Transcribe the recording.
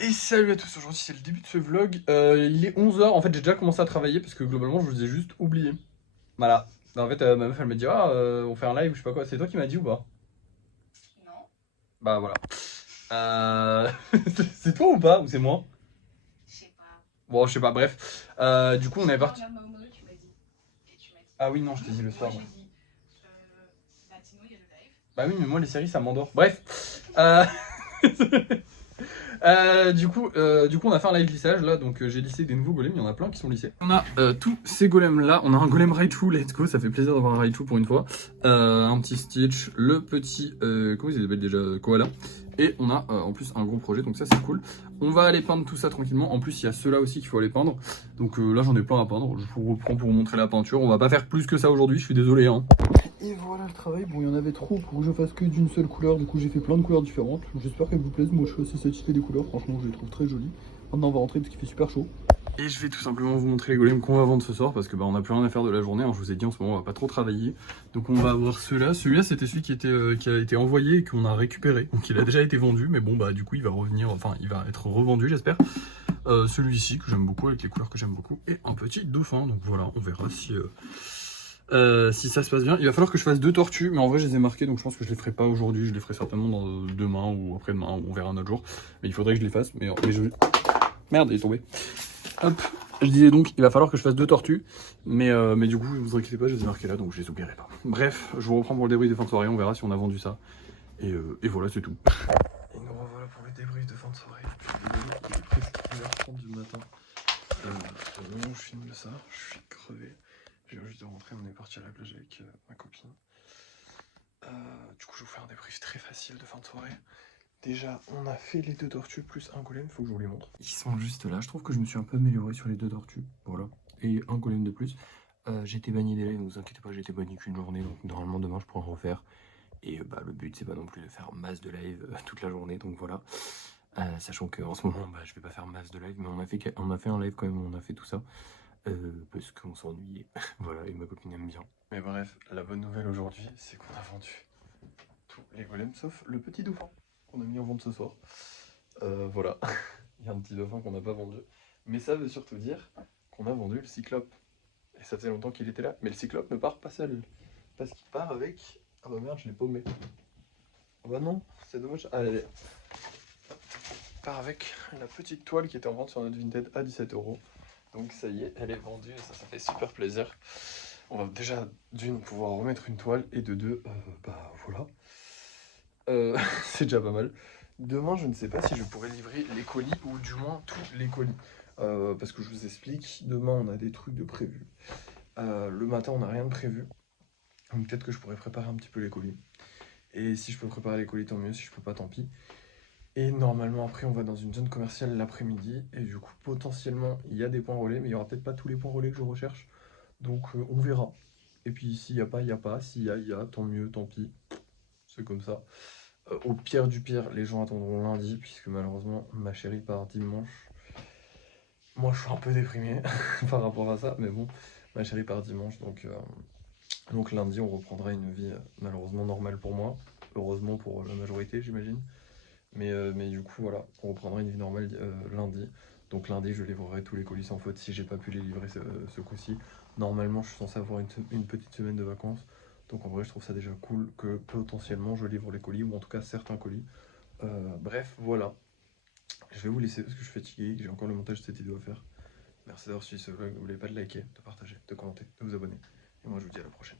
Et salut à tous, aujourd'hui c'est le début de ce vlog, il est 11 h. En fait j'ai déjà commencé à travailler parce que globalement je vous ai juste oublié. Voilà, en fait ma meuf elle m'a dit ah on fait un live ou je sais pas quoi, c'est toi qui m'as dit ou pas? Non, Bah voilà. Euh... c'est toi ou pas? Ou c'est moi? je sais pas. Bon je sais pas, bref. Du coup Je on sais est pas, parti. regarde ma mode, tu m'as dit. Et tu m'as dit. Ah oui non je t'ai dit le Moi soir. j'ai dit. Bah sinon il y a le live. Bah oui mais moi les séries ça m'endort. Bref. Du coup, on a fait un live lissage là, donc j'ai lissé des nouveaux golems, il y en a plein qui sont lissés. On a tous ces golems là, on a un golem Raichu, let's go, ça fait plaisir d'avoir un Raichu pour une fois. Un petit Stitch, le petit, comment il s'appelle déjà, Koala. Et on a en plus un gros projet, donc ça c'est cool. On va aller peindre tout ça tranquillement, en plus il y a ceux-là aussi qu'il faut aller peindre. Donc là j'en ai plein à peindre, je vous reprends pour vous montrer la peinture. On va pas faire plus que ça aujourd'hui, je suis désolé hein. Et voilà le travail, bon il y en avait trop pour que je fasse que d'une seule couleur, du coup j'ai fait plein de couleurs différentes. J'espère qu'elles vous plaisent, moi je suis assez satisfait des couleurs, franchement je les trouve très jolies. Maintenant on va rentrer parce qu'il fait super chaud. Et je vais tout simplement vous montrer les golems qu'on va vendre ce soir parce que bah on a plus rien à faire de la journée, hein. Je vous ai dit en ce moment on va pas trop travailler. Donc on va avoir ceux-là, celui-là c'était celui qui a été envoyé et qu'on a récupéré. Donc il a déjà été vendu mais bon bah du coup il va revenir, enfin il va être revendu j'espère. Celui-ci que j'aime beaucoup avec les couleurs que j'aime beaucoup et un petit dauphin, donc voilà on verra si ça se passe bien. Il va falloir que je fasse 2 tortues, mais en vrai je les ai marquées, donc je pense que je les ferai pas aujourd'hui, je les ferai certainement demain ou après-demain, on verra un autre jour. Mais il faudrait que je les fasse, mais je... Merde, il est tombé. Hop, je disais donc, il va falloir que je fasse 2 tortues, mais du coup, vous inquiétez pas, je les ai marquées là, donc je les oublierai pas. Bref, je vous reprends pour le débrief de fin de soirée, on verra si on a vendu ça. Et voilà, c'est tout. Et nous revoilà pour le débrief de fin de soirée. Il est presque 1h30 du matin. Au moment où je filme ça, je suis crevé. Je viens juste de rentrer, on est parti à la plage avec ma copine. Du coup, je vous fais un débrief très facile de fin de soirée. Déjà, on a fait les 2 tortues plus un golem, faut que je vous les montre. Ils sont juste là, je trouve que je me suis un peu amélioré sur les 2 tortues, voilà. Et un golem de plus. J'ai été banni des lives, ne vous inquiétez pas, j'ai été banni qu'une journée, donc normalement demain je pourrai en refaire. Et bah, le but c'est pas non plus de faire masse de live toute la journée, donc voilà. Sachant qu'en ce moment, bah, je vais pas faire masse de live, mais on a fait un live quand même, on a fait tout ça. Parce qu'on s'ennuyait, voilà, et ma copine aime bien. Mais bref, la bonne nouvelle aujourd'hui, c'est qu'on a vendu tous les golems, sauf le petit dauphin qu'on a mis en vente ce soir. Voilà, il y a un petit dauphin qu'on n'a pas vendu. Mais ça veut surtout dire qu'on a vendu le cyclope. Et ça faisait longtemps qu'il était là. Mais le cyclope ne part pas seul. Parce qu'il part avec... Ah bah merde, je l'ai paumé. Ah bah non, c'est dommage. Allez, il part avec la petite toile qui était en vente sur notre Vinted à 17 €. Donc ça y est, elle est vendue et ça fait super plaisir. On va déjà d'une pouvoir remettre une toile et de deux, bah voilà. C'est déjà pas mal. Demain, je ne sais pas si je pourrai livrer les colis ou du moins tous les colis. Parce que je vous explique, demain on a des trucs de prévu. Le matin, on n'a rien de prévu. Donc peut-être que je pourrais préparer un petit peu les colis. Et si je peux préparer les colis, tant mieux. Si je peux pas, tant pis. Et normalement, après, on va dans une zone commerciale l'après-midi. Et du coup, potentiellement, il y a des points relais, mais il n'y aura peut-être pas tous les points relais que je recherche. Donc, on verra. Et puis, s'il n'y a pas, il n'y a pas. S'il y a, il y a. Tant mieux, tant pis. C'est comme ça. Au pire du pire, les gens attendront lundi, puisque malheureusement, ma chérie part dimanche. Moi, je suis un peu déprimé par rapport à ça, mais bon, ma chérie part dimanche, donc lundi, on reprendra une vie malheureusement normale pour moi. Heureusement pour la majorité, j'imagine. Mais du coup, voilà, on reprendra une vie normale lundi. Donc lundi, je livrerai tous les colis sans faute si j'ai pas pu les livrer ce coup-ci. Normalement, je suis censé avoir une petite semaine de vacances. Donc en vrai, je trouve ça déjà cool que potentiellement je livre les colis, ou en tout cas certains colis. Bref, voilà. Je vais vous laisser parce que je suis fatigué. J'ai encore le montage de cette vidéo à faire. Merci d'avoir suivi ce vlog. N'oubliez pas de liker, de partager, de commenter, de vous abonner. Et moi, je vous dis à la prochaine.